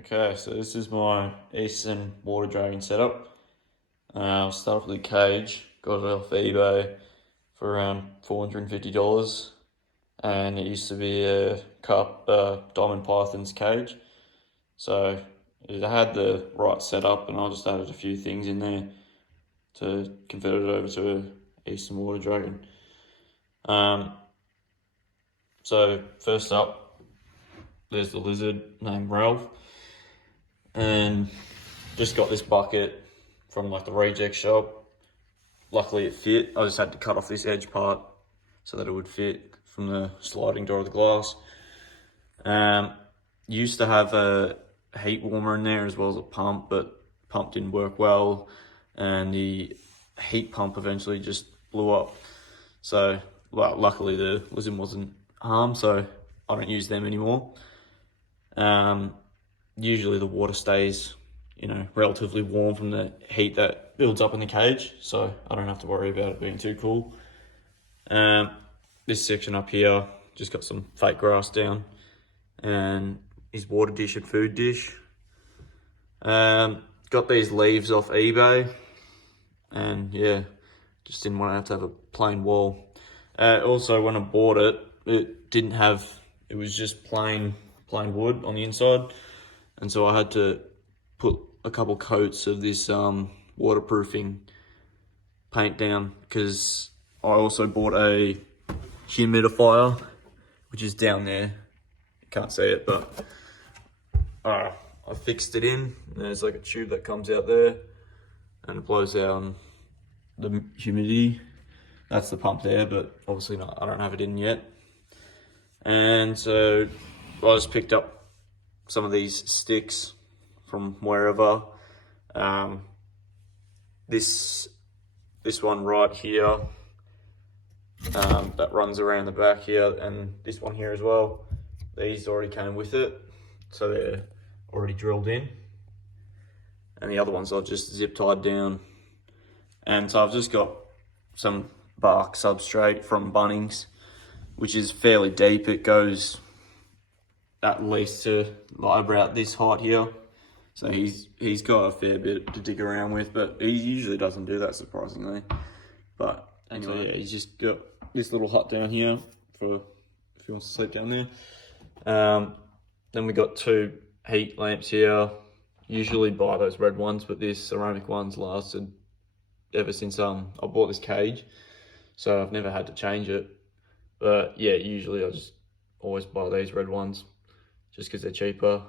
Okay, so this is my Eastern water dragon setup. I'll start off with the cage. Got it off eBay for around $450, and it used to be a diamond python's cage. So it had the right setup, and I just added a few things in there to convert it over to an Eastern water dragon. So first up, there's the lizard named Ralph. And just got this bucket from like the reject shop. Luckily it fit. I just had to cut off this edge part so that it would fit from the sliding door of the glass. Used to have a heat warmer in there as well as a pump, but pump didn't work well, and the heat pump eventually just blew up. So luckily the lizard wasn't harmed, so I don't use them anymore. Usually the water stays, relatively warm from the heat that builds up in the cage, so I don't have to worry about it being too cool. This section up here, just got some fake grass down, and his water dish and food dish. Got these leaves off eBay, and yeah, just didn't want to have a plain wall. Also, when I bought it, it was just plain wood on the inside. And so I had to put a couple coats of this waterproofing paint down, because I also bought a humidifier, which is down there. You can't see it, but I fixed it in. There's like a tube that comes out there and it blows out the humidity. That's the pump there, but obviously not. I don't have it in yet. And so I just picked up some of these sticks from wherever. This one right here, that runs around the back here, and this one here as well. These already came with it, so they're already drilled in. And the other ones I've just zip tied down. And so I've just got some bark substrate from Bunnings, which is fairly deep. It goes at least to like about this height here. So he's got a fair bit to dig around with, but he usually doesn't do that, surprisingly. But anyway, so yeah, he's just got this little hut down here for if he wants to sleep down there. Then we got 2 heat lamps here. Usually buy those red ones, but this ceramic one's lasted ever since I bought this cage, so I've never had to change it. But yeah, usually I just always buy these red ones just because they're cheaper.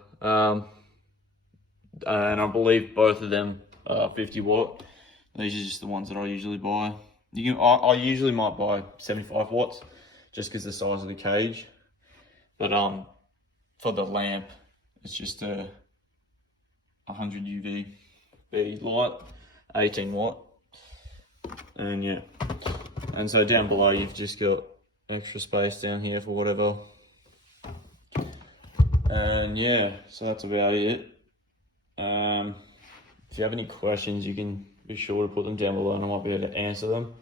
And I believe both of them are 50 watt. These are just the ones that I usually buy. I usually might buy 75 watts just because the size of the cage. But for the lamp, it's just a 100 UVB light, 18 watt. And yeah, and so down below you've just got extra space down here for whatever. And yeah, so that's about it. If you have any questions, you can be sure to put them down below and I might be able to answer them.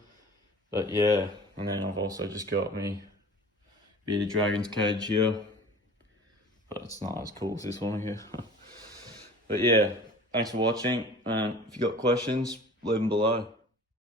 But yeah, and then I've also just got me bearded dragon's cage here, but it's not as cool as this one here. But yeah, thanks for watching, and if you got questions, leave them below.